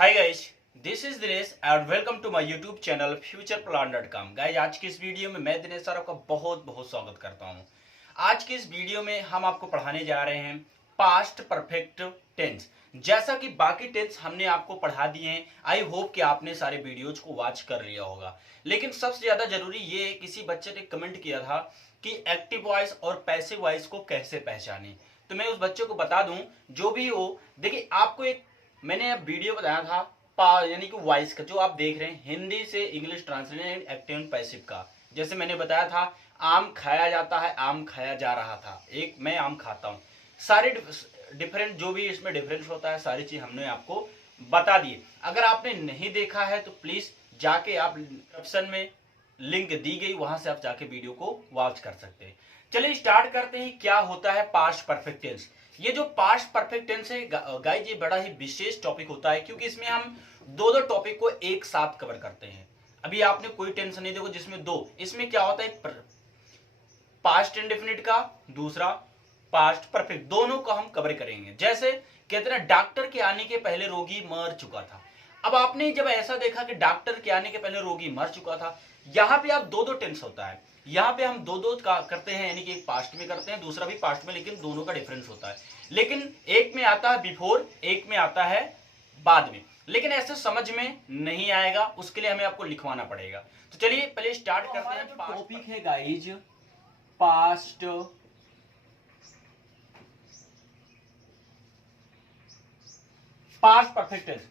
Hi guys, this is Dinesh and welcome to my YouTube channel futureplan.com। Guys, आज की इस video में मैं दिनेश सर आपका बहुत बहुत स्वागत करता हूं। आज की इस वीडियो में हम आपको पढ़ाने जा रहे हैं पास्ट परफेक्ट टेंस। जैसा कि बाकी टेंस हमने आपको पढ़ा दिए हैं, आई होप कि आपने सारे वीडियोज को वॉच कर लिया होगा। लेकिन सबसे ज्यादा जरूरी ये है, किसी बच्चे ने कमेंट किया था कि एक्टिव वॉइस और पैसिव वॉइस को कैसे पहचाने। तो मैं उस बच्चे को बता दूं, जो भी हो, देखिए आपको एक मैंने अब वीडियो बताया था यानी कि वॉइस का, जो आप देख रहे हैं हिंदी से English translation active and passive का। जैसे मैंने बताया था आम खाया जाता है, आम खाया जा रहा था, एक मैं आम खाता हूं। सारे डिफरेंट जो भी इसमें डिफरेंस होता है सारी चीज हमने आपको बता दी। अगर आपने नहीं देखा है तो प्लीज जाके आप ऑप्शन में लिंक दी गई, वहां से आप जाके वीडियो को वॉच कर सकते हैं। चलिए स्टार्ट करते हैं। क्या होता है पास्ट परफेक्ट टेंस? ये जो पास्ट परफेक्ट टेंस है गाइस, ये बड़ा ही विशेष टॉपिक होता है, क्योंकि इसमें हम दो दो टॉपिक को एक साथ कवर करते हैं। अभी आपने कोई टेंस नहीं देखो जिसमें दो, इसमें क्या होता है पास्ट इंडेफिनिट का, दूसरा पास्ट परफेक्ट, दोनों को हम कवर करेंगे। जैसे कहते हैं डॉक्टर के आने के पहले रोगी मर चुका था। अब आपने जब ऐसा देखा कि डॉक्टर के आने के पहले रोगी मर चुका था, यहां पे आप दो दो टेंस होता है। यहां पे हम दो दो का करते हैं, यानी कि एक पास्ट में करते हैं, दूसरा भी पास्ट में, लेकिन दोनों का डिफरेंस होता है। लेकिन एक में आता है बिफोर, एक में आता है बाद में। लेकिन ऐसे समझ में नहीं आएगा, उसके लिए हमें आपको लिखवाना पड़ेगा। तो चलिए पहले स्टार्ट करते हैं। टॉपिक है गाइज पास्ट परफेक्ट टेंस।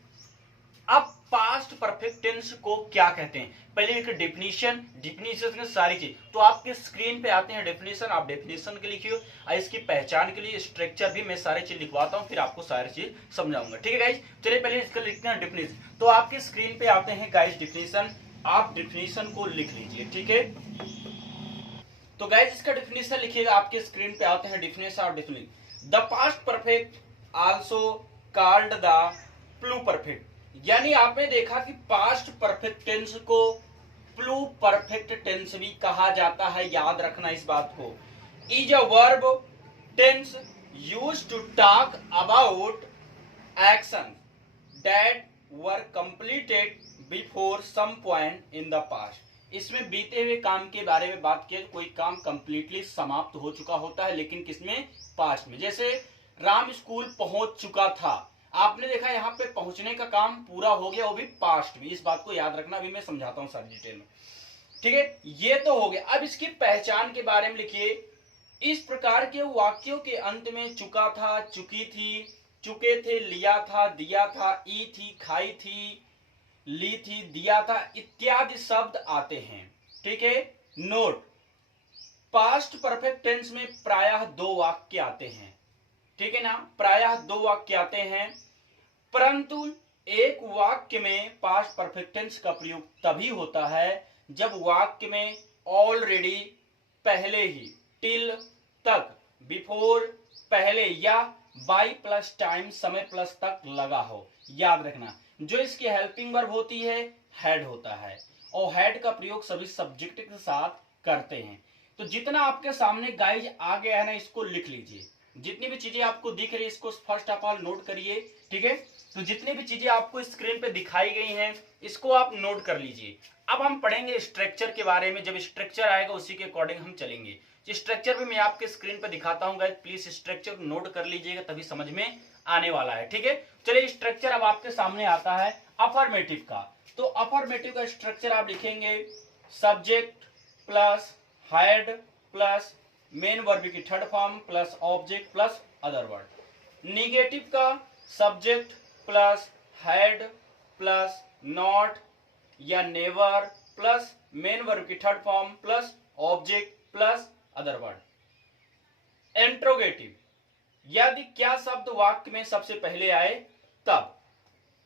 अब पास्ट परफेक्ट टेंस को क्या कहते हैं, पहले एक डेफिनेशन में सारी चीज तो आपके स्क्रीन पे आते हैं। डेफिनेशन आप डेफिनेशन के लिखियो, और इसकी पहचान के लिए स्ट्रक्चर भी मैं सारी चीज लिखवाता हूं, फिर आपको सारी चीज समझाऊंगा। ठीक है गाइज, चलिए पहले इसका लिखते हैं डेफिनेशन। तो आपके स्क्रीन पे आते हैं गाइज डेफिनेशन, आप डेफिनेशन को लिख लीजिए। ठीक है, तो गाइज इसका डेफिनेशन लिखिएगा। आपके स्क्रीन पे आते हैं definition of definition. The past perfect also called the pluperfect, यानी आपने देखा कि पास्ट परफेक्ट टेंस को प्लू परफेक्ट टेंस भी कहा जाता है। याद रखना इस बात को। Is a verb tense used to talk about action that were completed before some point in the past. इसमें बीते हुए काम के बारे में बात किया, कोई काम कंप्लीटली समाप्त हो चुका होता है, लेकिन किसमें? पास्ट में। जैसे राम स्कूल पहुंच चुका था, आपने देखा यहाँ पे पहुंचने का काम पूरा हो गया, वो भी पास्ट में। इस बात को याद रखना, अभी मैं समझाता हूं सारी डिटेल में। ठीक है, ये तो हो गया। अब इसकी पहचान के बारे में लिखिए। इस प्रकार के वाक्यों के अंत में चुका था, चुकी थी, चुके थे, लिया था, दिया था, ई थी, खाई थी, ली थी, दिया था इत्यादि शब्द आते हैं। ठीक है, नोट, पास्ट परफेक्ट टेंस में प्रायः दो वाक्य आते हैं। ठीक है ना, प्रायः दो वाक्य आते हैं, परंतु एक वाक्य में पास्ट परफेक्ट टेंस का प्रयोग तभी होता है जब वाक्य में ऑलरेडी पहले ही, टिल तक, बिफोर पहले, या बाई प्लस टाइम समय प्लस तक लगा हो। याद रखना, जो इसकी हेल्पिंग वर्ब होती है हैड होता है, और हैड का प्रयोग सभी सब्जेक्ट के साथ करते हैं। तो जितना आपके सामने गाइज आ गया है ना, इसको लिख लीजिए। जितनी भी चीजें आपको दिख रही है इसको फर्स्ट ऑफ ऑल नोट करिए। ठीक है, तो जितनी भी चीजें आपको स्क्रीन पे दिखाई गई हैं इसको आप नोट कर लीजिए। अब हम पढ़ेंगे स्ट्रक्चर के बारे में। जब स्ट्रक्चर आएगा उसी के अकॉर्डिंग हम चलेंगे। स्ट्रक्चर भी मैं आपके स्क्रीन पे दिखाता हूं गाइस, प्लीज स्ट्रक्चर नोट कर लीजिएगा, तभी समझ में आने वाला है। ठीक है, चलिए स्ट्रक्चर अब आपके सामने आता है अफर्मेटिव का। तो अफर्मेटिव का स्ट्रक्चर आप लिखेंगे subject plus had plus main verb की third form plus object plus other word. Negative का subject plus had plus not या नेवर प्लस मेन वर्ब की third form plus object plus other word. Interrogative, यदि क्या शब्द वाक्य में सबसे पहले आए तब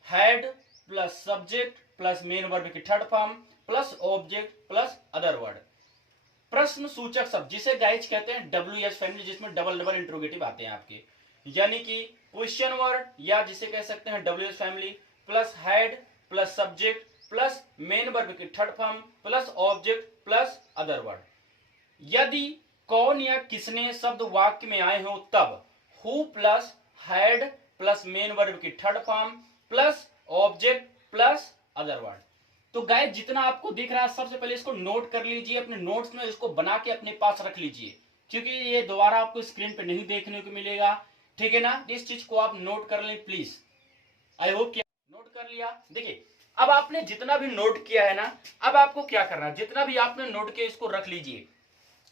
had plus subject plus main verb की third form plus object plus other word. प्रश्न सूचक शब्द, जिसे गाइज कहते हैं WH फैमिली, जिसमें डबल डबल इंट्रोगेटिव आते हैं आपके, यानी कि क्वेश्चन वर्ड, या जिसे कह सकते हैं WH family plus had plus subject plus main verb की third form plus object plus other word. यदि कौन या किसने शब्द वाक्य में आए हो तब who plus had plus main verb की third form plus object plus other word. तो गाइस जितना आपको दिख रहा है सबसे पहले इसको नोट कर लीजिए, अपने नोट्स में इसको बना के अपने पास रख लीजिए, क्योंकि ये दोबारा आपको स्क्रीन पे नहीं देखने को मिलेगा, ठीक है ना। इस चीज को आप नोट कर लें प्लीज। आई होप कि नोट कर लिया। देखिए अब आपने जितना भी नोट किया है ना, अब आपको क्या करना है, जितना भी आपने नोट किया इसको रख लीजिए,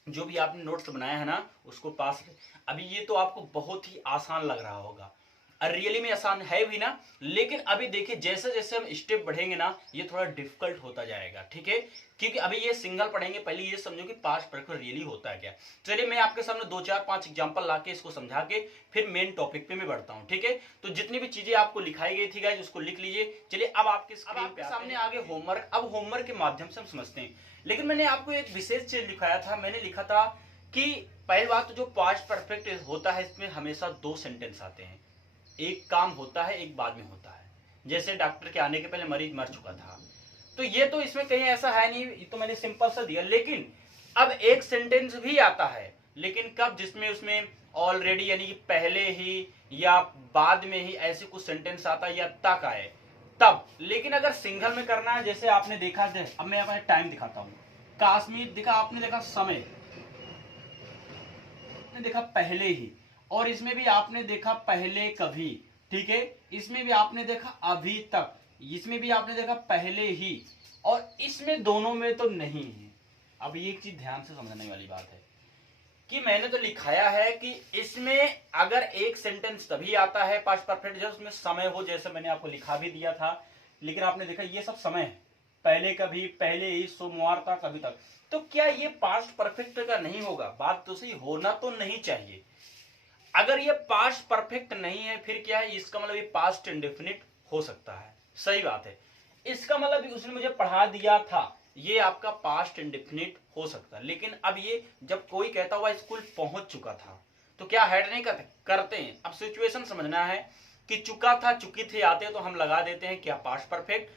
जो भी आपने नोट्स बनाया है ना उसको पास। अभी ये तो आपको बहुत ही आसान लग रहा होगा, और रियली में आसान है भी ना, लेकिन अभी देखिए जैसे जैसे हम स्टेप बढ़ेंगे ना ये थोड़ा डिफिकल्ट होता जाएगा, ठीक है। क्योंकि अभी ये सिंगल पढ़ेंगे, पहले ये समझो कि पास्ट परफेक्ट रियली होता है क्या। चलिए मैं आपके सामने 2 4 5 एग्जांपल लाके इसको समझा के फिर मेन टॉपिक पे मैं बढ़ता हूँ, ठीक है। तो जितनी भी चीजें आपको लिखाई गई थी गाइस उसको लिख लीजिए। चलिए अब आपके सामने आगे होमवर्क। अब होमवर्क के माध्यम से हम समझते हैं, लेकिन मैंने आपको एक विशेष चीज लिखाया था। मैंने लिखा था कि पहली बात तो जो पास्ट परफेक्ट होता है इसमें हमेशा 2 सेंटेंस आते हैं, एक काम होता है एक बाद में होता है। जैसे डॉक्टर के आने के पहले मरीज मर चुका था, तो ये तो इसमें कहीं ऐसा है नहीं, ये तो मैंने सिंपल सा दिया। लेकिन अब एक सेंटेंस भी आता है, लेकिन कब, जिसमें उसमें ऑलरेडी यानी कि पहले ही या बाद में ही ऐसे कुछ सेंटेंस आता है या तक आए तब। लेकिन अगर सिंगल में करना है, जैसे आपने देखा, अब मैं अपना टाइम दिखाता हूं, कश्मीर दिखा, आपने देखा समय, आपने देखा पहले ही, और इसमें भी आपने देखा पहले कभी, ठीक है। इसमें भी आपने देखा अभी तक, इसमें भी आपने देखा पहले ही, और इसमें दोनों में तो नहीं है। अब ये एक चीज ध्यान से समझने वाली बात है कि मैंने तो लिखाया है कि इसमें अगर एक सेंटेंस तभी आता है पास्ट परफेक्ट जब उसमें समय हो, जैसे मैंने आपको लिखा भी दिया था। लेकिन आपने देखा ये सब समय है, पहले कभी, पहले ही, सोमवार तक, अभी तक। तो क्या ये पास्ट परफेक्ट का नहीं होगा? बात तो सही, होना तो नहीं चाहिए। अगर ये पास्ट परफेक्ट नहीं है फिर क्या है, इसका मतलब ये पास्ट इंडेफिनिट हो सकता है। सही बात है, इसका मतलब उसने मुझे पढ़ा दिया था, ये आपका पास्ट इंडेफिनिट हो सकता है। लेकिन अब ये जब कोई कहता हुआ स्कूल पहुंच चुका था तो क्या हेड नहीं करते हैं। अब सिचुएशन समझना है कि चुका था, चुकी थी आते तो हम लगा देते हैं क्या पास्ट परफेक्ट,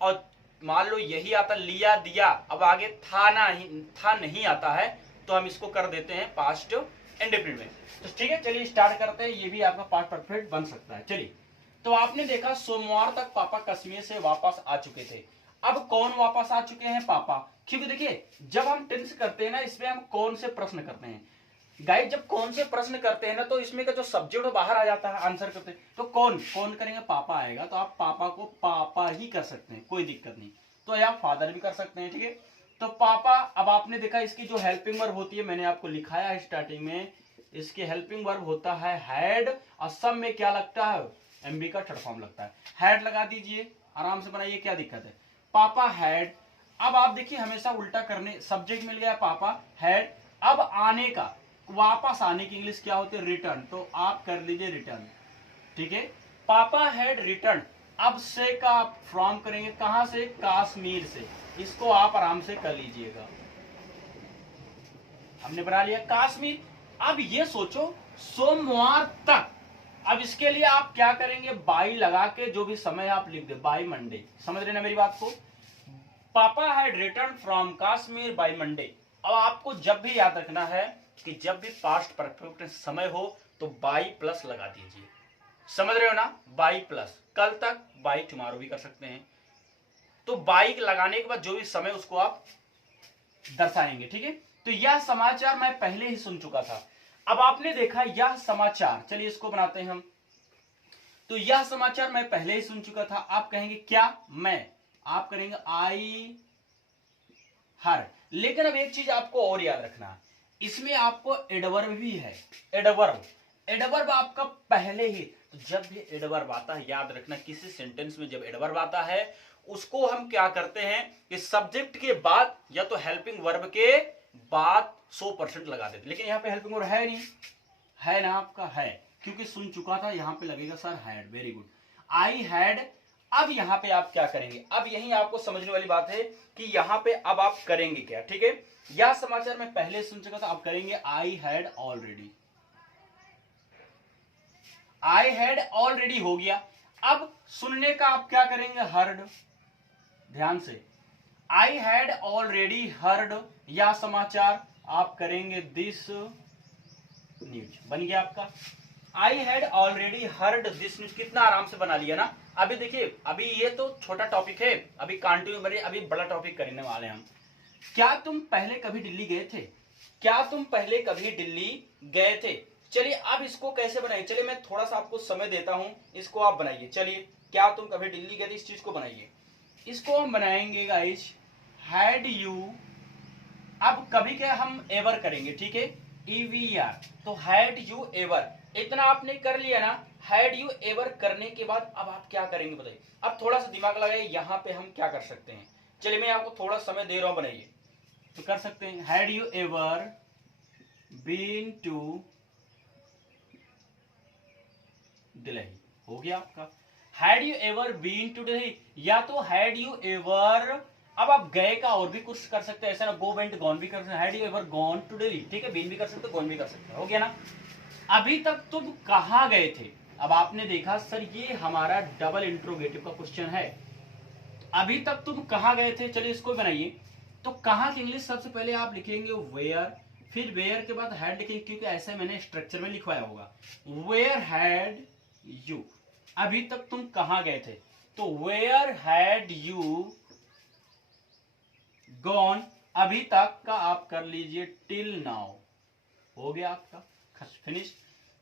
और मान लो यही आता लिया दिया, अब आगे था नहीं आता है तो हम इसको कर देते हैं पास्ट इंडेफिनिट में। तो ठीक है, चलिए स्टार्ट करते हैं। ये भी आपका पास्ट परफेक्ट बन सकता है। चलिए, तो आपने देखा सोमवार तक पापा कश्मीर से वापस आ चुके थे। अब कौन वापस आ चुके हैं? पापा। क्योंकि देखिए जब हम टेंस करते हैं ना, इसमें हम कौन से प्रश्न करते हैं गाइस, जब कौन से प्रश्न करते हैं ना तो इसमें का जो सब्जेक्ट बाहर आ जाता है, आंसर करते हैं तो कौन करेंगे? पापा आएगा, तो आप पापा को पापा ही कर सकते हैं, कोई दिक्कत नहीं। तो या फादर भी कर सकते हैं, ठीक है। तो पापा, अब आपने देखा इसकी जो हेल्पिंग वर्ब होती है, मैंने आपको लिखाया है स्टार्टिंग में, इसकी हेल्पिंग वर्ब होता है हैड, और सब में क्या लगता है? एमबी का थर्ड फॉर्म लगता है। हैड लगा दीजिए, आराम से बनाइए, क्या दिक्कत है? पापा हैड। अब आप देखिए हमेशा उल्टा करने, सब्जेक्ट मिल गया पापा हैड, अब आने का, वापस आने की इंग्लिश क्या होती है? रिटर्न। तो आप कर लीजिए रिटर्न, ठीक है। पापा हैड रिटर्न, अब से का आप फ्रॉम करेंगे, कहां से? कश्मीर से। इसको आप आराम से कर लीजिएगा, हमने बना लिया कश्मीर। अब ये सोचो सोमवार तक, अब इसके लिए आप क्या करेंगे? बाई लगा के जो भी समय आप लिख दे, बाई मंडे। समझ रहे ना मेरी बात को? पापा had return from Kashmir by Monday. अब आपको जब भी याद रखना है कि जब भी पास्ट परफेक्ट समय हो तो बाई प्लस लगा दीजिए। समझ रहे हो ना? बाई प्लस, कल तक, बाई टुमारो भी कर सकते हैं। तो बाई लगाने के बाद जो भी समय उसको आप दर्शाएंगे, ठीक है। तो यह समाचार मैं पहले ही सुन चुका था। अब आपने देखा यह समाचार, चलिए इसको बनाते हैं हम। तो यह समाचार मैं पहले ही सुन चुका था, आप कहेंगे क्या? मैं। आप करेंगे आई हर। लेकिन अब एक चीज आपको और याद रखना, इसमें आपको एडवर्ब भी है। एडवर्ब आपका पहले ही, तो जब भी एडवर्ब आता है याद रखना, किसी सेंटेंस में जब एडवर्ब आता है उसको हम क्या करते हैं कि सब्जेक्ट के बाद या तो हेल्पिंग वर्ब के बाद 100% लगा देते। लेकिन यहाँ पे हेल्पिंग वर्ब है नहीं, है ना? आपका है, क्योंकि सुन चुका था, यहाँ पे लगेगा sir had. Very good, I had. अब यहाँ पे आप क्या करेंगे? अब यही आपको समझने वाली बात है कि यहाँ पे अब आप करेंगे क्या, ठीक है। यह समाचार मैं पहले सुन चुका था, आप करेंगे I had already. I had already हो गया। अब सुनने का आप क्या करेंगे? हर्ड। ध्यान से, आई हैड ऑलरेडी हर्ड या समाचार, आप करेंगे दिस न्यूज। बन गया आपका। I had already heard this news, कितना आराम से बना लिया ना। अभी देखिए, अभी ये तो छोटा टॉपिक है, अभी कंटिन्यू बने, अभी बड़ा टॉपिक करने वाले हम। क्या तुम पहले कभी दिल्ली गए थे? क्या तुम पहले कभी दिल्ली गए थे? चलिए अब इसको कैसे बनाइए, चलिए मैं थोड़ा सा आपको समय देता हूं, इसको आप बनाइए। चलिए, क्या तुम कभी दिल्ली गए थे, इस चीज को बनाइए। इसको हम बनाएंगे गाइस, हैड यू। अब कभी क्या हम एवर करेंगे, ठीक है, ईवीआर। तो हैड यू एवर, इतना आपने कर लिया ना। हैड यू एवर करने के बाद अब आप क्या करेंगे बताइए। अब थोड़ा सा दिमाग लगाइए, यहां पे हम क्या कर सकते हैं। चलिए मैं आपको थोड़ा समय दे रहा हूं, बनाइए तो कर सकते हैं। Had you ever been to Delhi, हो गया आपका। Had you ever been to Delhi, या तो हैड यू एवर, अब आप गए का और भी कुछ कर सकते हैं, ऐसा ना गो वेंट गॉन भी कर सकते हैं। Had you ever gone to Delhi, ठीक है, बीन भी कर सकते हो, गॉन भी कर सकते हो, हो गया ना। अभी तक तुम कहां गए थे? अब आपने देखा सर ये हमारा डबल इंट्रोगेटिव का क्वेश्चन है। अभी तक तुम कहां गए थे, चलिए इसको बनाइए। तो कहां की इंग्लिश सबसे पहले आप लिखेंगे वेयर, फिर वेयर के बाद हैड लिखेंगे, क्योंकि ऐसे मैंने स्ट्रक्चर में लिखवाया होगा। वेयर हैड यू, अभी तक तुम कहां गए थे, तो वेयर हैड यू गॉन, अभी तक का आप कर लीजिए टिल नाउ, हो गया आपका फिनिश।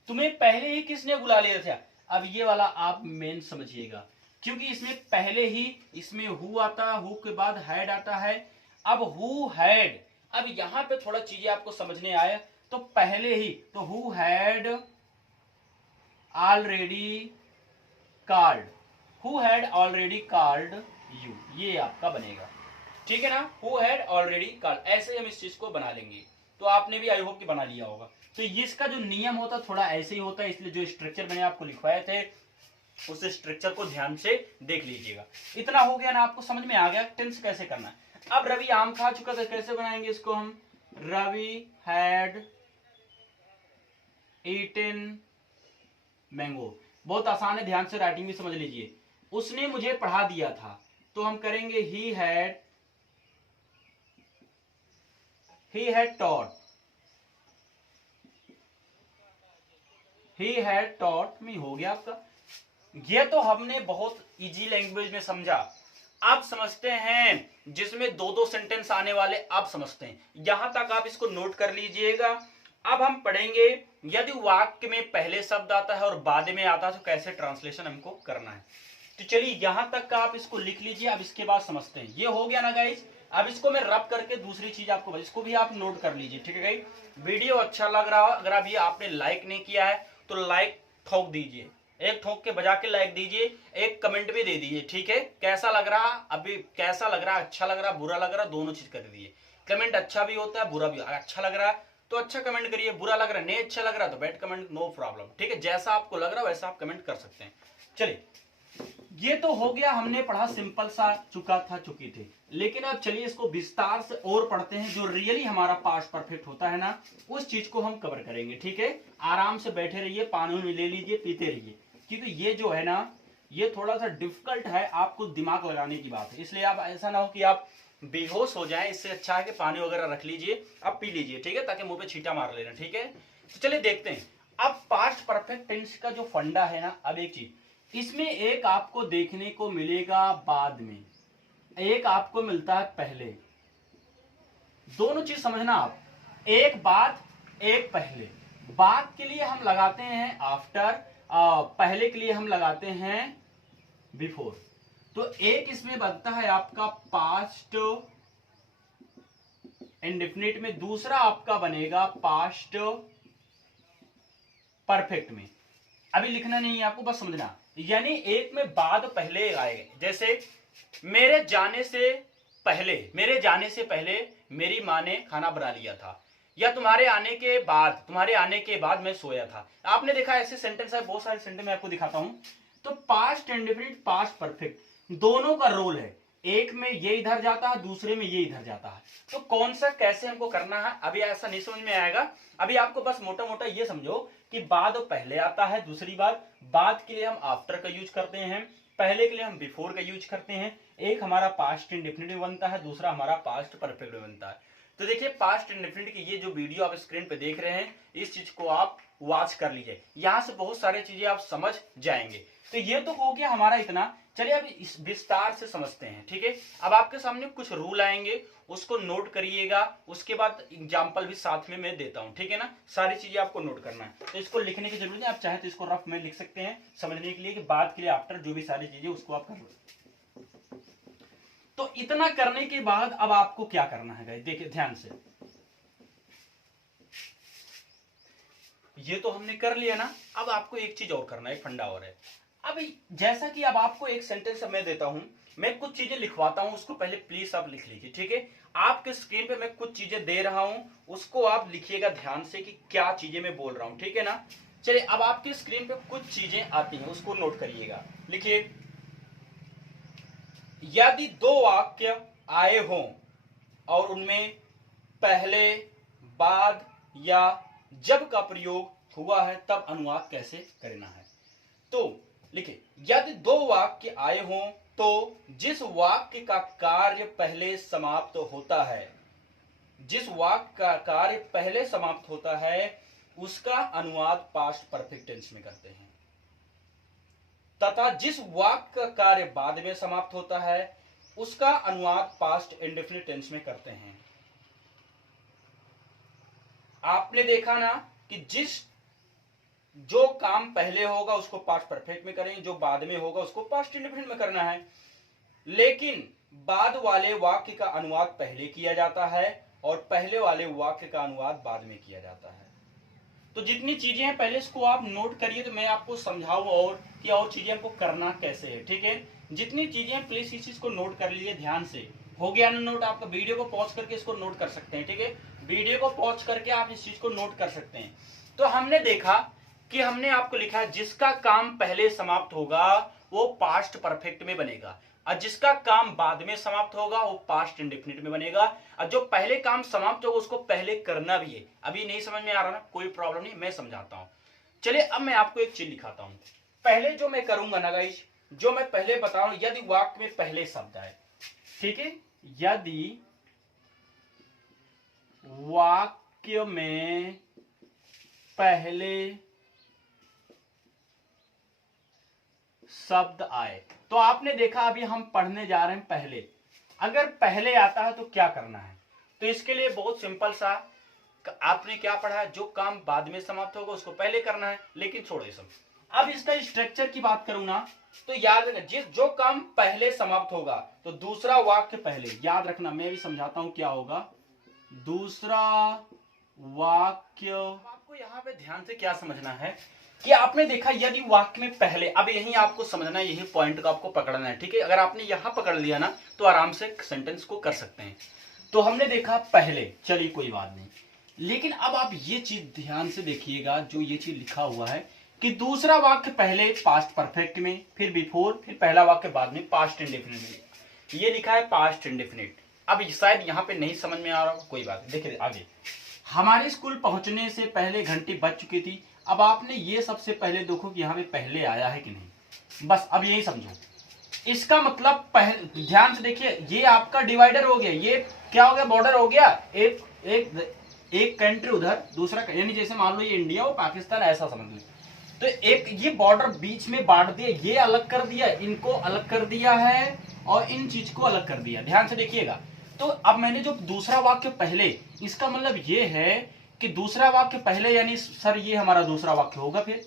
तुम्हें पहले ही किसने बुला लिया था? अब ये वाला आप मेन समझिएगा, क्योंकि इसमें पहले ही इसमें हु आता है, हु के बाद हैड आता है। अब हु हैड, अब यहां पे थोड़ा चीजें आपको समझने आया, तो पहले ही तो who had already called, who had already called you, ये आपका बनेगा, ठीक है ना। हु हैड ऑलरेडी कॉल्ड, ऐसे हम इस चीज को बना लेंगे। तो आपने भी आई होप कि बना लिया होगा। तो इसका जो नियम होता है थोड़ा ऐसे ही होता है, इसलिए जो स्ट्रक्चर मैंने आपको लिखवाए थे उस स्ट्रक्चर को ध्यान से देख लीजिएगा। इतना हो गया ना, आपको समझ में आ गया टेंस कैसे करना है। अब रवि आम खा चुका था, कैसे बनाएंगे इसको हम। रवि हैड ईटन मैंगो, बहुत आसान है, ध्यान से राइटिंग भी समझ लीजिए। उसने मुझे पढ़ा दिया था, तो हम करेंगे he had taught, he had taught me, हो गया आपका। ये तो हमने बहुत इजी लैंग्वेज में समझा। आप समझते हैं जिसमें दो दो सेंटेंस आने वाले, आप समझते हैं, यहां तक आप इसको नोट कर लीजिएगा। अब हम पढ़ेंगे यदि वाक्य में पहले शब्द आता है और बाद में आता है तो कैसे ट्रांसलेशन हमको करना है। तो चलिए यहां तक का आप इसको लिख लीजिए, अब इसके बाद समझते हैं। ये हो गया ना गाइस। अब इसको मैं रब करके दूसरी चीज आपको, इसको भी आप नोट कर लीजिए, ठीक है गाइस। वीडियो अच्छा लग रहा हो, अगर अभी आपने लाइक नहीं किया है तो लाइक ठोक दीजिए, एक ठोक के बजा के लाइक दीजिए, एक कमेंट भी दे दीजिए, ठीक है। कैसा लग रहा, अभी कैसा लग रहा, अच्छा लग रहा, बुरा लग रहा, दोनों चीज कर दीजिए। कमेंट अच्छा भी होता है, बुरा भी। अच्छा लग रहा है तो अच्छा कमेंट करिए, बुरा लग रहा है, नहीं अच्छा लग रहा तो बैड कमेंट, नो प्रॉब्लम, ठीक है। जैसा आपको लग रहा है वैसा आप कमेंट कर सकते हैं। चलिए ये तो हो गया, हमने पढ़ा, सिंपल सा चुकी थे। लेकिन अब चलिए इसको विस्तार से और पढ़ते हैं, जो रियली हमारा पास्ट परफेक्ट होता है ना, उस चीज को हम कवर करेंगे, ठीक है। आराम से बैठे रहिए, पानी ले लीजिए, पीते रहिए, क्योंकि ये जो है ना ये थोड़ा सा डिफिकल्ट है, आपको दिमाग लगाने की बात है। इसलिए आप ऐसा ना हो कि आप बेहोश हो जाए, इससे अच्छा है कि पानी वगैरह रख लीजिए, अब पी लीजिए, ठीक है, ताकि मुंह पे छींटा मार लेना, ठीक है। तो चलिए देखते हैं। अब पास्ट परफेक्ट टेंस का जो फंडा है ना, अब एक चीज इसमें एक आपको देखने को मिलेगा बाद में, एक आपको मिलता है पहले। दोनों चीज समझना आप, एक बाद एक पहले। बाद के लिए हम लगाते हैं आफ्टर, पहले के लिए हम लगाते हैं बिफोर। तो एक इसमें बनता है आपका पास्ट इंडेफिनिट में, दूसरा आपका बनेगा पास्ट परफेक्ट में। अभी लिखना नहीं है आपको, बस समझना। यानी एक में बाद पहले आएगा, जैसे मेरे जाने से पहले मेरी माँ ने खाना बना लिया था, या तुम्हारे आने के बाद मैं सोया था। आपने देखा ऐसे सेंटेंस है, बहुत सारे सेंटेंस मैं आपको दिखाता हूं। तो पास्ट इंडेफिनिट, पास्ट परफेक्ट, दोनों का रोल है। एक में ये इधर जाता है, दूसरे में ये इधर जाता है। तो कौन सा कैसे हमको करना है अभी ऐसा नहीं समझ में आएगा। अभी आपको बस मोटा मोटा ये समझो कि बाद पहले आता है, दूसरी बात बाद के लिए हम आफ्टर का यूज करते हैं, पहले के लिए हम बिफोर का यूज करते हैं। एक हमारा पास्ट इंडेफिनिट में बनता है, दूसरा हमारा पास्ट परफेक्ट में बनता है। तो देखिए पास्ट इंडेफिनिट की ये जो वीडियो आप स्क्रीन पे देख रहे हैं, इस चीज को आप वॉच कर लीजिए, यहां से बहुत सारी चीजें आप समझ जाएंगे। तो ये तो हो गया हमारा इतना। चलिए अब इस विस्तार से समझते हैं, ठीक है। अब आपके सामने कुछ रूल आएंगे, उसको नोट करिएगा, उसके बाद एग्जाम्पल भी साथ में मैं देता हूं, ठीक है ना। सारी चीजें आपको नोट करना है, तो इसको लिखने की जरूरत नहीं, आप चाहे तो इसको रफ में लिख सकते हैं समझने के लिए, कि बाद के लिए आफ्टर जो भी सारी चीजें उसको आप कर लो। तो इतना करने के बाद अब आपको क्या करना है गाइस, देखिए ध्यान से। ये तो हमने कर लिया ना, अब आपको एक चीज और करना है, फंडा और है। अब जैसा कि अब आपको एक सेंटेंस मैं देता हूं, मैं कुछ चीजें लिखवाता हूं, उसको पहले प्लीज आप लिख लीजिए, ठीक है। आपके स्क्रीन पे मैं कुछ चीजें दे रहा हूं, उसको आप लिखिएगा ध्यान से कि क्या चीजें मैं बोल रहा हूं, ठीक है ना। चलिए अब आपकी स्क्रीन पे कुछ चीजें आती हैं, उसको नोट करिएगा, लिखिए। यदि दो वाक्य आए हों और उनमें पहले, बाद या जब का प्रयोग हुआ है, तब अनुवाद कैसे करना है। तो लिखिए, यदि दो वाक्य आए हों तो जिस वाक्य का कार्य पहले समाप्त होता है, जिस वाक्य का कार्य पहले समाप्त होता है, उसका अनुवाद पास्ट परफेक्ट टेंस में करते हैं, तथा जिस वाक्य का कार्य बाद में समाप्त होता है, उसका अनुवाद पास्ट इंडेफिनिट टेंस में करते हैं। आपने देखा ना कि जो काम पहले होगा उसको पास्ट परफेक्ट में करेंगे, जो बाद में होगा उसको पास्ट इंडेफिनिट में करना है। लेकिन बाद वाले वाक्य का अनुवाद पहले किया जाता है और पहले वाले वाक्य का अनुवाद बाद में किया जाता है। तो जितनी चीजें हैं पहले इसको आप नोट करिए, तो मैं आपको समझाऊं और कि और चीजें आपको करना कैसे है, ठीक है। जितनी चीजें हैं प्लीज इस चीज को नोट कर लीजिए ध्यान से। हो गया ना नोट आपका, वीडियो को पॉज करके इसको नोट कर सकते हैं, ठीक है। वीडियो को पॉज करके आप इस चीज को नोट कर सकते हैं। तो हमने देखा कि हमने आपको लिखा है जिसका काम पहले समाप्त होगा वो पास्ट परफेक्ट में बनेगा, और जिसका काम बाद में समाप्त होगा वो पास्ट इंडेफिनिट में बनेगा। और जो पहले काम समाप्त होगा उसको पहले करना भी है। अभी नहीं समझ में आ रहा ना, कोई प्रॉब्लम नहीं, मैं समझाता हूं। चलिए अब मैं आपको एक चीज दिखाता हूं। पहले जो मैं करूंगा ना गाइस, जो मैं पहले बता रहा हूं, यदि वाक्य में पहले शब्द आए, ठीक है, यदि वाक्य में पहले शब्द आए, तो आपने देखा अभी हम पढ़ने जा रहे हैं पहले। अगर पहले आता है तो क्या करना है, तो इसके लिए बहुत सिंपल सा, आपने क्या पढ़ा है, जो काम बाद में समाप्त होगा उसको पहले करना है। लेकिन छोड़ो सब, अब इसका स्ट्रक्चर की बात करूं ना, तो याद रखना जो काम पहले समाप्त होगा तो दूसरा वाक्य पहले, याद रखना, मैं भी समझाता हूं क्या होगा। दूसरा वाक्य, आपको यहां पे ध्यान से क्या समझना है कि आपने देखा यदि वाक्य में पहले, अब यही आपको समझना है, यही पॉइंट को आपको पकड़ना है, ठीक है। अगर आपने यहां पकड़ लिया ना तो आराम से सेंटेंस को कर सकते हैं। तो हमने देखा पहले, चलिए कोई बात नहीं, लेकिन अब आप ये चीज ध्यान से देखिएगा, जो ये चीज लिखा हुआ है कि दूसरा वाक्य पहले पास्ट परफेक्ट में, फिर बिफोर, फिर पहला वाक्य बाद में पास्ट इंडेफिनिट में, ये लिखा है पास्ट इंडेफिनिट। अब शायद यहाँ पे नहीं समझ में आ रहा, कोई बात नहीं, देखिए आगे। हमारे स्कूल पहुंचने से पहले घंटी बज चुकी थी। अब आपने ये सबसे पहले देखो कि यहाँ पे पहले आया है कि नहीं, बस अब यही समझो। इसका मतलब पहले ध्यान से देखिए, ये आपका डिवाइडर हो गया, ये क्या हो गया, बॉर्डर हो गया। एक कंट्री उधर, दूसरा, यानी जैसे मान लो ये इंडिया और पाकिस्तान, ऐसा समझ लो। तो एक ये बॉर्डर बीच में बांट दिया, ये अलग कर दिया, इनको अलग कर दिया है और इन चीज को अलग कर दिया, ध्यान से देखिएगा। तो अब मैंने जो दूसरा वाक्य पहले, इसका मतलब ये है कि दूसरा वाक्य पहले, यानी सर ये हमारा दूसरा वाक्य होगा। फिर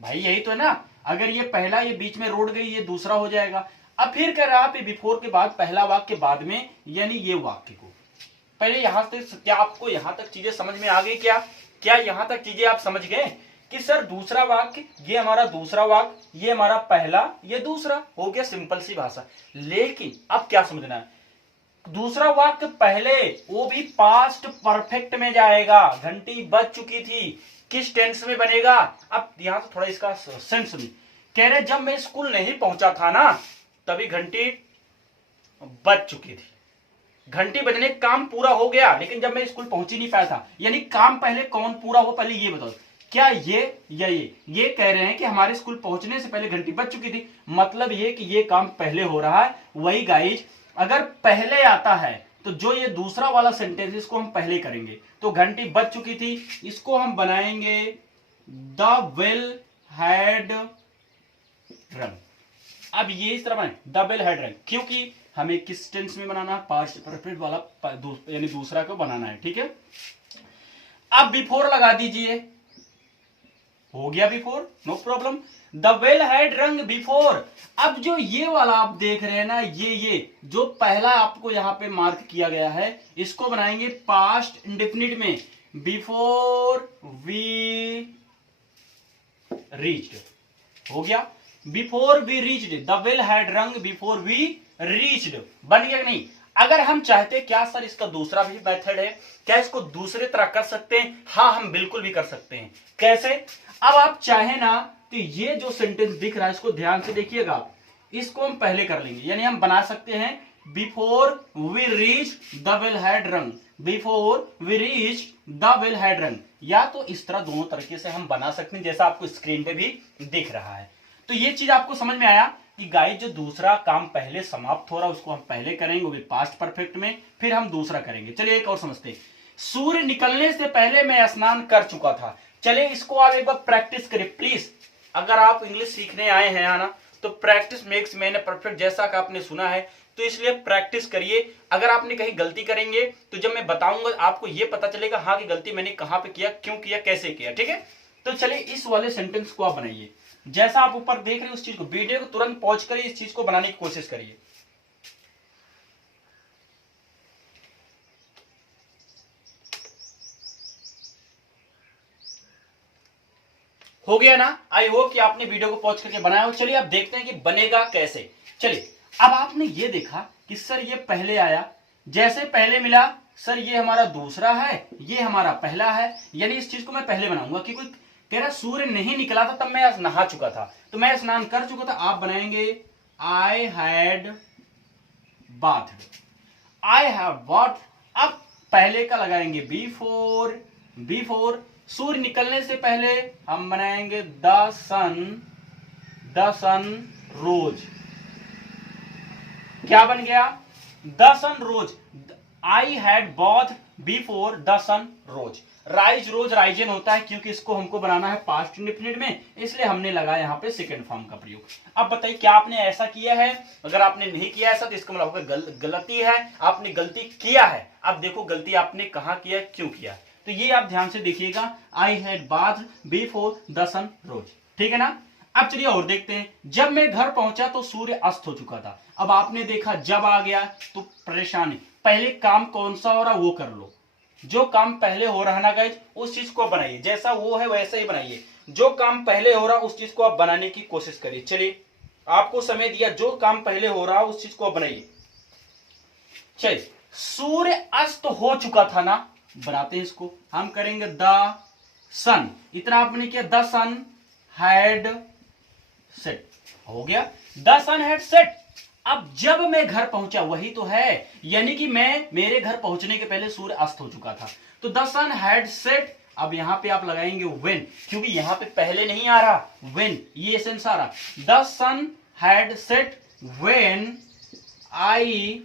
भाई यही तो है ना, अगर ये पहला, ये बीच में रोड गई, ये दूसरा हो जाएगा। अब फिर कह रहा है बिफोर के बाद पहला वाक्य बाद में, यानी ये वाक्य को पहले। यहां तक क्या आपको यहां तक चीजें समझ में आ गई? क्या यहां तक चीजें आप समझ गए कि सर दूसरा वाक्य, ये हमारा दूसरा वाक्य, ये हमारा पहला, ये दूसरा हो गया, सिंपल सी भाषा। लेकिन अब क्या समझना है, दूसरा वाक्य पहले, वो भी पास्ट परफेक्ट में जाएगा। घंटी बज चुकी थी, किस टेंस में बनेगा? अब यहां से थोड़ा इसका सेंस सुनिए। कह रहे जब मैं स्कूल नहीं पहुंचा था ना, तभी घंटी बज चुकी थी। घंटी बजने का काम पूरा हो गया, लेकिन जब मैं स्कूल पहुंच ही नहीं पाया था। यानी काम पहले कौन पूरा हो, पहले ये बताओ, क्या ये या ये कह रहे हैं कि हमारे स्कूल पहुंचने से पहले घंटी बज चुकी थी, मतलब ये कि ये काम पहले हो रहा है। वही गाइज, अगर पहले आता है तो जो ये दूसरा वाला सेंटेंस, इसको हम पहले करेंगे। तो घंटी बज चुकी थी, इसको हम बनाएंगे द विल हैड रन। अब ये इस तरह बने द विल हैड रन, क्योंकि हमें किस टेंस में बनाना है, पास्ट परफेक्ट वाला यानी दूसरा को बनाना है, ठीक है। अब बिफोर लगा दीजिए, हो गया before, no problem. The bell had rung before. अब जो ये वाला आप देख रहे हैं ना, ये जो पहला आपको यहां पे मार्क किया गया है, इसको बनाएंगे पास्ट इंडेफिनिट में, बिफोर वी रीच्ड। हो गया, before we reached, the bell had rung before we reached. बन गया कि नहीं। अगर हम चाहते क्या सर इसका दूसरा भी मेथड है, क्या इसको दूसरे तरह कर सकते हैं? हाँ, हम बिल्कुल भी कर सकते हैं। कैसे? अब आप चाहे ना तो ये जो सेंटेंस दिख रहा है इसको ध्यान से देखिएगा, इसको हम पहले कर लेंगे, यानी हम बना सकते हैं before we reach the bell had rung, before we reach the bell had rung, या तो इस तरह दोनों तरीके से हम बना सकते हैं, जैसा आपको स्क्रीन पे भी दिख रहा है। तो ये चीज आपको समझ में आया कि गाइस जो दूसरा काम पहले समाप्त हो रहा है उसको हम पहले करेंगे, वो भी पास्ट परफेक्ट में, फिर हम दूसरा करेंगे। चलिए एक और समझते हैं। सूर्य निकलने से पहले मैं स्नान कर चुका था। चलिए इसको आप एक बार प्रैक्टिस करिए प्लीज। अगर आप इंग्लिश सीखने आए हैं है ना, तो प्रैक्टिस मेक्स मैन परफेक्ट, जैसा कि आपने सुना है, तो इसलिए प्रैक्टिस करिए। अगर आपने कहीं गलती करेंगे तो जब मैं बताऊंगा आपको ये पता चलेगा हाँ कि गलती मैंने कहां पे किया, क्यों किया, कैसे किया, ठीक है। तो चलिए इस वाले सेंटेंस को आप बनाइए, जैसा आप ऊपर देख रहे हैं उस चीज को, वीडियो को तुरंत पॉज करिए, इस चीज को बनाने की कोशिश करिए। हो गया ना? आई होप कि आपने वीडियो को पॉज करके बनाया हो। चलिए अब देखते हैं कि बनेगा कैसे। चलिए अब आपने ये देखा कि सर ये पहले आया, जैसे पहले मिला सर ये हमारा दूसरा है, ये हमारा पहला है, यानी इस चीज को मैं पहले बनाऊंगा। कि कोई कह रहा सूर्य नहीं निकला था तब मैं नहा चुका था, तो मैं स्नान कर चुका था। आप बनाएंगे आई had bath, I have bought. अब पहले का लगाएंगे बिफोर, बिफोर सूर्य निकलने से पहले हम बनाएंगे द सन रोज। क्या बन गया? The sun rose. I had bath before the sun rose. Rise rose risen होता है, क्योंकि इसको हमको बनाना है पास्ट इंडेफिनिट में, इसलिए हमने लगाया यहां पे सेकंड फॉर्म का प्रयोग। अब बताइए क्या आपने ऐसा किया है? अगर आपने नहीं किया ऐसा तो इसका मतलब गलती है, आपने गलती किया है। अब देखो गलती आपने कहां किया, क्यों किया, तो ये आप ध्यान से देखिएगा। I had bath before the sun rose, ठीक है ना। अब चलिए और देखते हैं। जब मैं घर पहुंचा तो सूर्य अस्त हो चुका था। अब आपने देखा जब आ गया तो परेशानी, पहले काम कौन सा हो रहा वो कर लो। जो काम पहले हो रहा ना गाइस उस चीज को बनाइए, जैसा वो है वैसा ही बनाइए। जो काम पहले हो रहा उस चीज को आप बनाने की कोशिश करिए। चलिए आपको समय दिया, जो काम पहले हो रहा उस चीज को आप बनाइए। चलिए सूर्य अस्त हो चुका था ना, बनाते हैं इसको। हम करेंगे द सन, इतना आपने किया, द सन हैड सेट। हो गया, द सन हैड सेट। अब जब मैं घर पहुंचा, वही तो है, यानी कि मैं मेरे घर पहुंचने के पहले सूर्य अस्त हो चुका था, तो द सन हैड सेट। अब यहां पे आप लगाएंगे व्हेन, क्योंकि यहां पे पहले नहीं आ रहा, व्हेन ये एसेंस आ रहा। The sun had set when I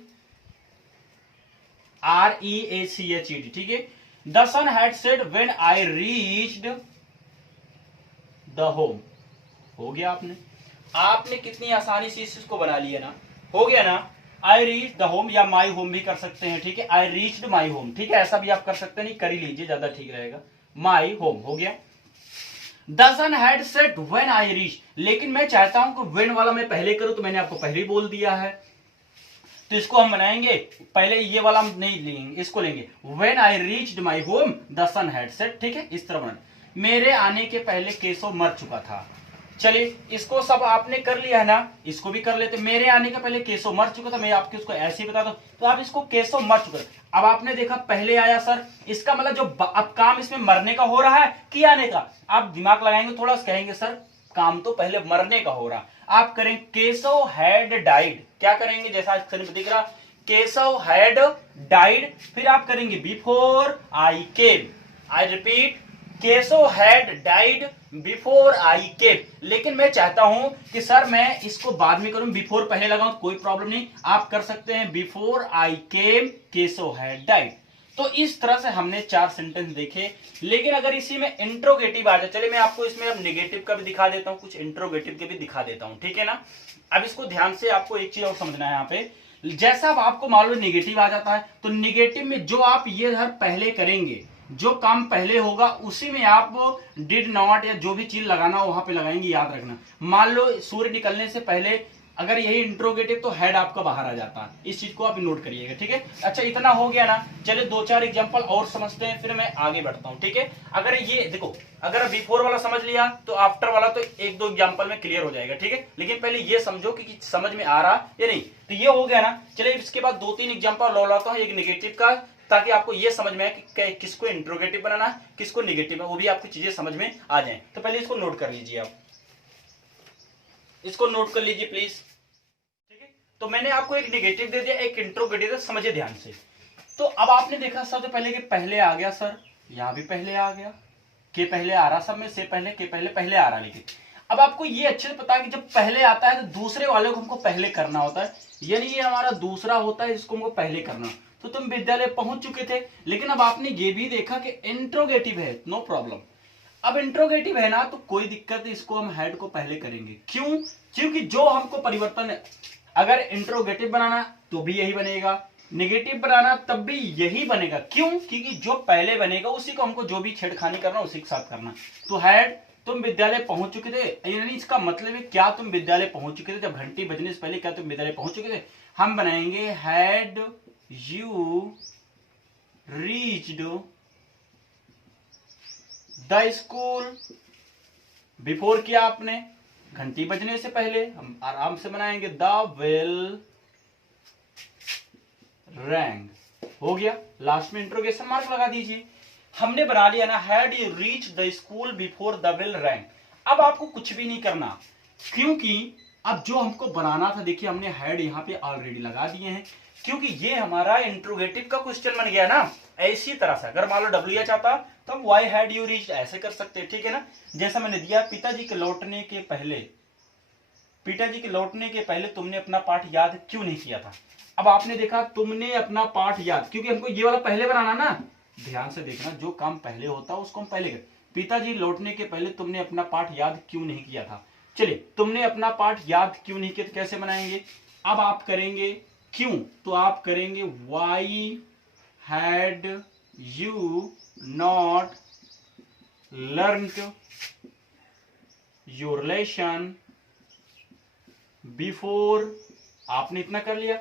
REACHED, ठीक है। The sun had set when I reached the home. हो गया, आपने कितनी आसानी से इस चीज को बना लिया ना, हो गया ना। आई रीच द होम या माई होम भी कर सकते हैं, ठीक है। आई रीच्ड माई होम, ठीक है, ऐसा भी आप कर सकते हैं, नहीं कर ही लीजिए, ज्यादा ठीक रहेगा। माई होम हो गया। The sun had set when I reach, लेकिन मैं चाहता हूं कि व्हेन वाला मैं पहले करूं, तो मैंने आपको पहले ही बोल दिया है, तो इसको हम बनाएंगे पहले, ये वाला हम नहीं लेंगे, इसको लेंगे। When I reached my home the sun had set, ठीक है, इस तरह बना। मेरे आने के पहले केशव मर चुका था। चलिए इसको सब आपने कर लिया है ना, इसको भी कर लेते। मेरे आने के पहले केशव मर चुका था, मैं आपको इसको ऐसे ही बता दूं, तो आप इसको केशव मर चुका था। अब आपने देखा पहले आया सर, इसका मतलब जो अब काम इसमें मरने का हो रहा है कि आने का, आप दिमाग लगाएंगे थोड़ा, कहेंगे सर काम तो पहले मरने का हो रहा। आप करें केशव हैड डाइड, क्या करेंगे जैसा अक्षर में दिख रहा, केशव हैड डाइड, फिर आप करेंगे before I came. I repeat, Keshav had died before I came. लेकिन मैं चाहता हूं कि सर मैं इसको बाद में करूं, बिफोर पहले लगाऊं, कोई प्रॉब्लम नहीं, आप कर सकते हैं before I came Keshav had died. तो इस तरह से हमने 4 सेंटेंस देखे। लेकिन अगर इसी में इंट्रोगेटिव आ जाए, चलिए मैं आपको इसमें अब नेगेटिव का भी दिखा देता हूं, कुछ इंट्रोगेटिव के भी दिखा देता हूं, ठीक है ना। अब इसको ध्यान से आपको एक चीज और समझना है यहाँ पे, जैसा अब आपको मान लो नेगेटिव आ जाता है, तो नेगेटिव में जो आप ये हर पहले करेंगे, जो काम पहले होगा उसी में आप डिड नॉट या जो भी चीज लगाना वहां पे लगाएंगे, याद रखना। मान लो सूर्य निकलने से पहले अगर यही इंट्रोगेटिव तो हेड आपका बाहर आ जाता है, इस चीज को आप नोट करिएगा, ठीक है। अच्छा इतना हो गया ना, चलिए 2-4 एग्जांपल और समझते हैं, फिर मैं आगे बढ़ता हूं, ठीक है। अगर ये देखो, अगर बिफोर वाला समझ लिया तो आफ्टर वाला तो 1-2 एग्जांपल में क्लियर हो जाएगा, ठीक है। लेकिन पहले ये समझो कि समझ में आ रहा या नहीं, तो ये हो गया ना। चलिए इसके बाद 2-3 एग्जांपल और लाता हूं, एक नेगेटिव का, ताकि आपको ये समझ में आए कि किसको इंट्रोगेटिव बनाना है, किसको नेगेटिव है, वो भी आपको चीजें समझ में आ जाए। तो पहले इसको नोट कर लीजिए, आप इसको नोट कर लीजिए प्लीज, ठीक है। तो मैंने आपको एक नेगेटिव दे दिया, एक इंट्रोगेटिव, समझिए ध्यान से। तो अब आपने देखा सबसे पहले कि पहले आ गया सर, यहां भी पहले आ गया, के पहले आ रहा, सब में से पहले के पहले आ रहा। लेकिन अब आपको ये अच्छे से पता है कि जब पहले आता है तो दूसरे वाले को हमको पहले करना होता है, यानी ये हमारा दूसरा होता है, इसको हमको पहले करना। तो तुम विद्यालय पहुंच चुके थे, लेकिन अब आपने ये भी देखा कि इंट्रोगेटिव है, नो प्रॉब्लम। अब इंट्रोगेटिव है ना, तो कोई दिक्कत नहीं, इसको हम हेड को पहले करेंगे। क्यों? क्योंकि जो हमको परिवर्तन है, अगर इंट्रोगेटिव बनाना तो भी यही बनेगा, नेगेटिव बनाना तब भी यही बनेगा। क्यों? क्योंकि जो पहले बनेगा उसी को हमको जो भी छेड़खानी करना उसी के साथ करना। तो हेड, तुम विद्यालय पहुंच चुके थे, यानी इसका मतलब है क्या तुम विद्यालय पहुंच चुके थे, जब घंटी बजने से पहले क्या तुम विद्यालय पहुंच चुके थे। हम बनाएंगे had you reached the school before, किया आपने घंटी बजने से पहले। हम आराम से बनाएंगे द बेल रैंग, हो गया। लास्ट में इंट्रोगेशन मार्क लगा दीजिए। हमने बना लिया ना, had you reach the school before the bell rang. अब आपको कुछ भी नहीं करना, क्योंकि अब जो हमको बनाना था, देखिए हमने हैड यहाँ पे ऑलरेडी लगा दिए हैं, क्योंकि ये हमारा इंट्रोगेटिव का क्वेश्चन बन गया ना। ऐसी तरह से अगर मान लो डब्ल्यू एच आता तो हम वाई हैड यू रीच ऐसे कर सकते हैं, ठीक है ना। जैसा मैंने दिया, पिताजी के लौटने के पहले, पिताजी के लौटने के पहले तुमने अपना पाठ याद क्यों नहीं किया था। अब आपने देखा तुमने अपना पाठ याद, क्योंकि हमको ये वाला पहले बनाना ना, ध्यान से देखना, जो काम पहले होता है उसको हम पहले कर। पिताजी लौटने के पहले तुमने अपना पाठ याद क्यों नहीं किया था। चलिए, तुमने अपना पाठ याद क्यों नहीं किया, कैसे बनाएंगे। अब आप करेंगे क्यों, तो आप करेंगे why had you not learned your lesson before. आपने इतना कर लिया,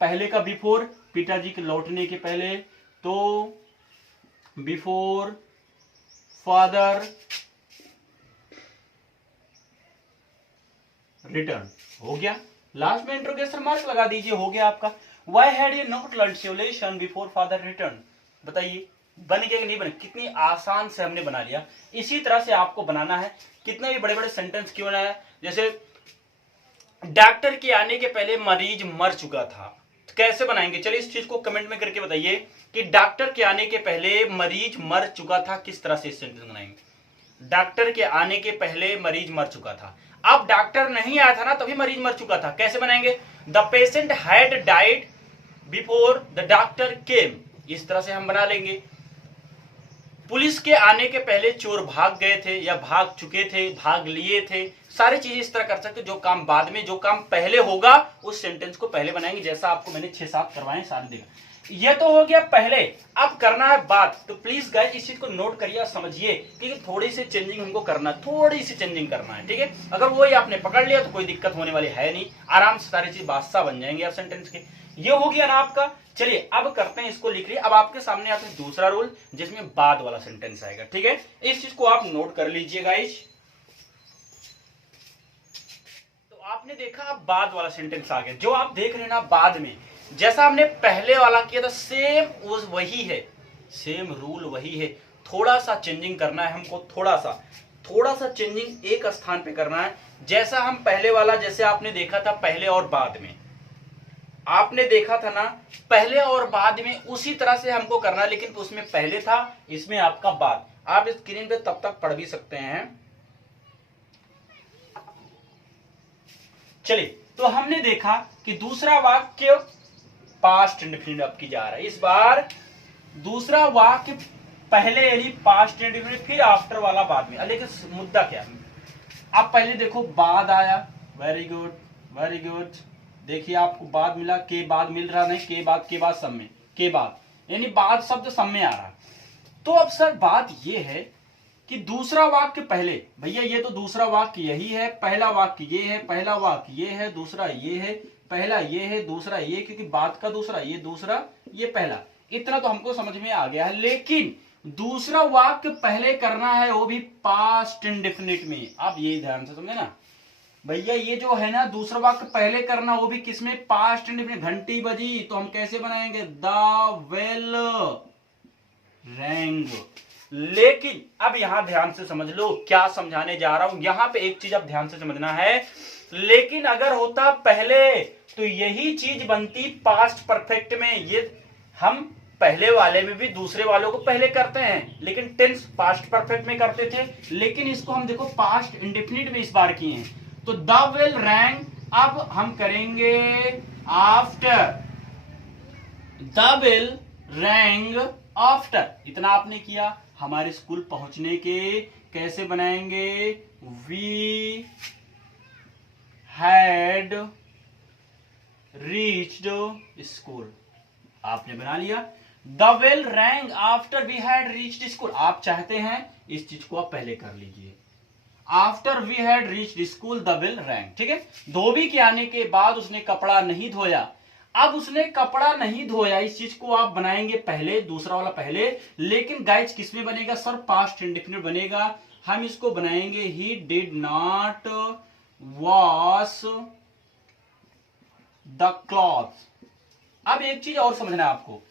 पहले का बिफोर, पिताजी के लौटने के पहले, तो बिफोर फादर रिटर्न, हो गया। लास्ट में इंट्रोगेशन मार्क लगा दीजिए, हो गया आपका। Why had you not learned your lesson before father return. बताइए बन गया कि नहीं बन, कितनी आसान से हमने बना लिया। इसी तरह से आपको बनाना है, कितने भी बड़े बड़े सेंटेंस क्यों ना है। जैसे डॉक्टर के आने के पहले मरीज मर चुका था, तो कैसे बनाएंगे। चलिए इस चीज को कमेंट में करके बताइए कि डॉक्टर के आने के पहले मरीज मर चुका था, किस तरह से इस सेंटेंस बनाएंगे। डॉक्टर के आने के पहले मरीज मर चुका था, अब डॉक्टर नहीं आया था ना, तभी मरीज मर चुका था, कैसे बनाएंगे। The patient had died before the doctor केम, इस तरह से हम बना लेंगे। पुलिस के आने के पहले चोर भाग गए थे या भाग चुके थे, भाग लिए थे, सारी चीजें इस तरह कर सकते। जो काम बाद में, जो काम पहले होगा उस सेंटेंस को पहले बनाएंगे, जैसा आपको मैंने 6-7 करवाए सारे देगा। ये तो हो गया पहले, अब करना है बात। तो प्लीज गाइस इस चीज को नोट करिए और समझिए कि थोड़ी सी चेंजिंग हमको करना है, थोड़ी सी चेंजिंग करना है, ठीक है। अगर वही आपने पकड़ लिया तो कोई दिक्कत होने वाली है नहीं, आराम से सारी चीज बादशाह बन जाएंगे आप सेंटेंस के। ये हो गया ना आपका। चलिए अब करते हैं, इसको लिख लिया। अब आपके सामने आता है दूसरा रूल, जिसमें बाद वाला सेंटेंस आएगा, ठीक है। इस चीज को आप नोट कर लीजिए गाइस। तो आपने देखा अब बाद वाला सेंटेंस आ गया, जो आप देख रहे हैं ना बाद में, जैसा हमने पहले वाला किया था सेम वही है, सेम रूल वही है। थोड़ा सा चेंजिंग करना है हमको, थोड़ा सा चेंजिंग एक स्थान पे करना है। जैसा हम पहले वाला, जैसे आपने देखा था पहले और बाद में, आपने देखा था ना पहले और बाद में, उसी तरह से हमको करना। लेकिन उसमें पहले था, इसमें आपका बाद। आप स्क्रीन पे तब तक पढ़ भी सकते हैं। चलिए, तो हमने देखा कि दूसरा वाक्य पास्ट इंडेफिनिट अब की जा रहा है। इस बार दूसरा वाक्य पहले यानी पास्ट इंडेफिनिट, फिर आफ्टर वाला बाद में। लेकिन मुद्दा क्या है, आप पहले देखो बाद आया, वेरी गुड वेरी गुड, देखिए आपको बाद मिला, के बाद मिल रहा नहीं, के बाद सब में, के बाद यानी बाद शब्द सब में आ रहा। तो अब सर बात ये है कि दूसरा वाक्य पहले, भैया ये तो दूसरा वाक्य यही है, पहला वाक्य ये है, पहला वाक्य ये है, दूसरा ये है, पहला ये है, दूसरा ये, क्योंकि बाद का दूसरा, ये दूसरा, ये पहला, इतना तो हमको समझ में आ गया है। लेकिन दूसरा वाक्य पहले करना है, वो भी पास्ट इंडेफिनिट में। आप ये ध्यान से समझे ना भैया, ये जो है ना दूसरा वाक्य पहले करना, वो भी किसमें, पास्ट इंडेफिनिट। घंटी बजी तो हम कैसे बनाएंगे, द बेल रैंग। लेकिन अब यहां ध्यान से समझ लो क्या समझाने जा रहा हूं, यहां पे एक चीज अब ध्यान से समझना है। लेकिन अगर होता पहले तो यही चीज बनती पास्ट परफेक्ट में। ये हम पहले वाले में भी दूसरे वालों को पहले करते हैं, लेकिन टेंस पास्ट परफेक्ट में करते थे। लेकिन इसको हम देखो पास्ट इंडेफिनिट में इस बार किए हैं। तो द बेल रैंग अब हम करेंगे after, the bell rang after. इतना आपने किया। हमारे स्कूल पहुंचने के कैसे बनाएंगे, वी हैड रीच्ड स्कूल, आपने बना लिया। The bell rang after we had reached school. आप चाहते हैं इस चीज को आप पहले कर लीजिए, after we had reached school the bell rang, ठीक है। धोबी के आने के बाद उसने कपड़ा नहीं धोया। अब उसने कपड़ा नहीं धोया, इस चीज को आप बनाएंगे पहले, दूसरा वाला पहले। लेकिन गाइज किसमें बनेगा सर, पास्ट इंडेफिनिट बनेगा। हम इसको बनाएंगे he did not wash the cloth. अब एक चीज और समझना है आपको,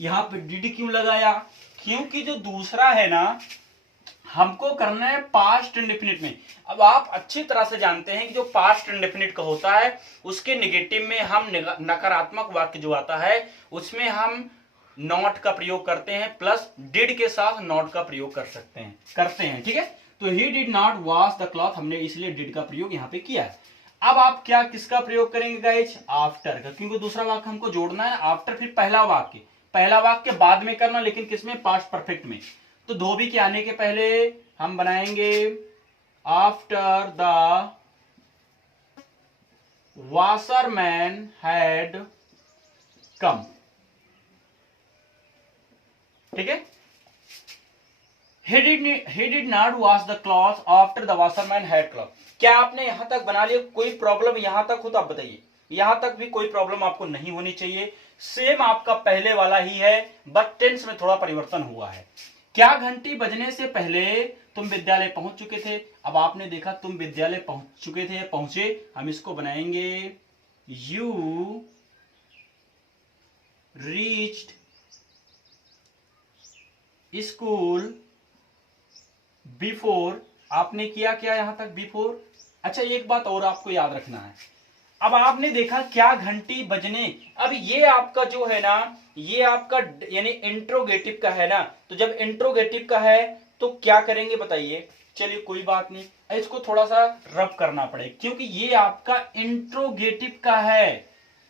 यहां पे डिड क्यों लगाया, क्योंकि जो दूसरा है ना हमको करना है पास्ट इंडेफिनिट में। अब आप अच्छी तरह से जानते हैं कि जो पास्ट इंडेफिनिट का होता है उसके नेगेटिव में हम नकारात्मक वाक्य जो आता है उसमें हम नॉट का प्रयोग करते हैं, प्लस डिड के साथ नॉट का प्रयोग करते हैं, ठीक है। तो he did not wash the cloth, हमने इसलिए डिड का प्रयोग यहां पे किया है। अब आप क्या किसका प्रयोग करेंगे गाइज, आफ्टर का, क्योंकि दूसरा वाक्य हमको जोड़ना है आफ्टर, फिर पहला वाक्य बाद में करना, लेकिन किसमें, पास्ट परफेक्ट में। तो धोबी के आने के पहले हम बनाएंगे after the washerman had come, ठीक है। He did not wash the clothes after the washerman had come। क्या आपने यहां तक बना लिया, कोई प्रॉब्लम यहां तक हो तो आप बताइए। यहां तक भी कोई प्रॉब्लम आपको नहीं होनी चाहिए, सेम आपका पहले वाला ही है, बट टेंस में थोड़ा परिवर्तन हुआ है। क्या घंटी बजने से पहले तुम विद्यालय पहुंच चुके थे। अब आपने देखा तुम विद्यालय पहुंच चुके थे, पहुंचे, हम इसको बनाएंगे यू रीच्ड स्कूल बिफोर। आपने किया क्या यहां तक, बिफोर। अच्छा एक बात और आपको याद रखना है, अब आपने देखा क्या घंटी बजने, अब ये आपका जो है ना, ये आपका यानी इंट्रोगेटिव का है ना, तो जब इंट्रोगेटिव का है तो क्या करेंगे बताइए। चलिए कोई बात नहीं, इसको थोड़ा सा रब करना पड़ेगा क्योंकि ये आपका इंट्रोगेटिव का है,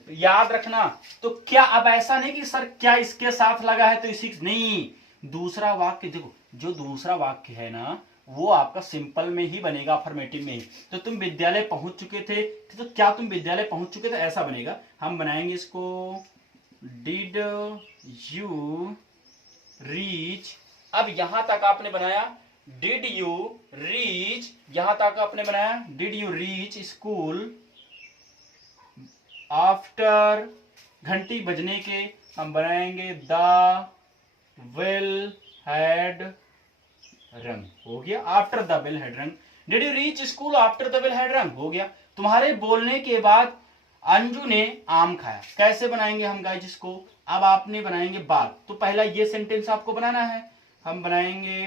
याद रखना। तो क्या अब ऐसा नहीं कि सर क्या इसके साथ लगा है तो इसी, नहीं, दूसरा वाक्य देखो, जो दूसरा वाक्य है ना वो आपका सिंपल में ही बनेगा, अफर्मेटिव में ही। तो तुम विद्यालय पहुंच चुके थे, तो क्या तुम विद्यालय पहुंच चुके थे, ऐसा बनेगा। हम बनाएंगे इसको डिड यू रीच। अब यहां तक आपने बनाया डिड यू रीच, यहां तक आपने बनाया did you reach school after, घंटी बजने के हम बनाएंगे द बेल हैड रंग, हो गया। After the bell had rung, did you reach school after the bell had rung, हो गया। तुम्हारे बोलने के बाद अंजू ने आम खाया, कैसे बनाएंगे हम गाइस इसको, अब आपने बनाएंगे बात। तो पहला ये सेंटेंस आपको बनाना है, हम बनाएंगे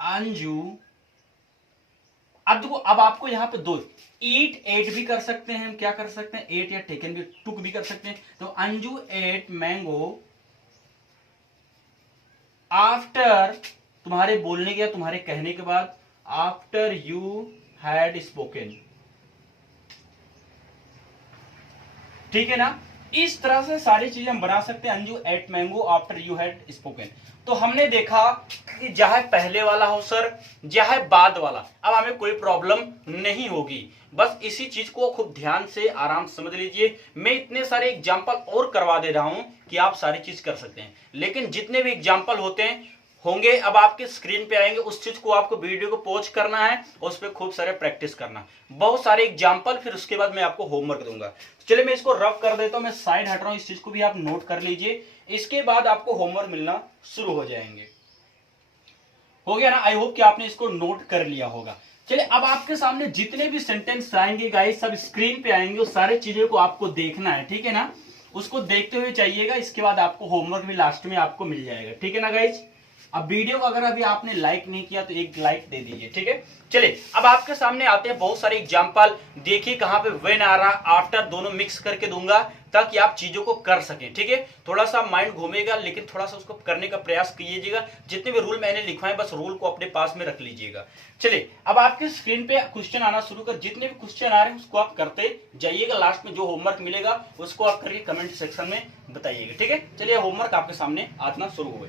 अंजू। अब देखो, अब आपको यहां पे दो, ईट एट भी कर सकते हैं, हम क्या कर सकते हैं, एट या टेकन भी, टुक भी कर सकते हैं। तो अंजू एट मैंगो आफ्टर, तुम्हारे बोलने के, तुम्हारे कहने के बाद, आफ्टर यू हैड स्पोकन, ठीक है ना। इस तरह से सारी चीजें हम बना सकते हैं। Anju ate mango after you had spoken. तो हमने देखा कि चाहे पहले वाला हो सर, चाहे बाद वाला, अब हमें कोई प्रॉब्लम नहीं होगी। बस इसी चीज को खूब ध्यान से आराम से समझ लीजिए। मैं इतने सारे एग्जाम्पल और करवा दे रहा हूं कि आप सारी चीज कर सकते हैं, लेकिन जितने भी एग्जाम्पल होंगे अब आपके स्क्रीन पे आएंगे, उस चीज को आपको वीडियो को पॉज करना है और उस पर खूब सारे प्रैक्टिस करना, बहुत सारे एग्जाम्पल, फिर उसके बाद मैं आपको होमवर्क दूंगा। चलिए मैं इसको रफ कर देता हूं, मैं साइड हट रहा हूं, इस चीज को भी आप नोट कर लीजिए। इसके बाद आपको होमवर्क मिलना शुरू हो जाएंगे। हो गया ना? आई होप कि आपने इसको नोट कर लिया होगा। चलिए अब आपके सामने जितने भी सेंटेंस आएंगे गाइस, सब स्क्रीन पे आएंगे, उस सारे चीजों को आपको देखना है, ठीक है ना? उसको देखते हुए चाहिएगा। इसके बाद आपको होमवर्क भी लास्ट में आपको मिल जाएगा, ठीक है ना गाइस? अब वीडियो को अगर अभी आपने लाइक नहीं किया तो एक लाइक दे दीजिए, ठीक है? चलिए अब आपके सामने आते हैं बहुत सारे एग्जांपल। देखिए कहां पे व्हेन आ रहा, आफ्टर दोनों मिक्स करके दूंगा ताकि आप चीजों को कर सकें, ठीक है? थोड़ा सा माइंड घूमेगा, लेकिन थोड़ा सा उसको करने का प्रयास कीजिएगा। जितने भी रूल मैंने लिखवाए बस रूल को अपने पास में रख लीजिएगा। चलिए अब आपके स्क्रीन पे क्वेश्चन आना शुरू कर, जितने भी क्वेश्चन आ रहे हैं उसको आप करते जाइएगा। लास्ट में जो होमवर्क मिलेगा उसको आप करके कमेंट सेक्शन में बताइएगा, ठीक है? चलिए होमवर्क आपके सामने आना शुरू हुए।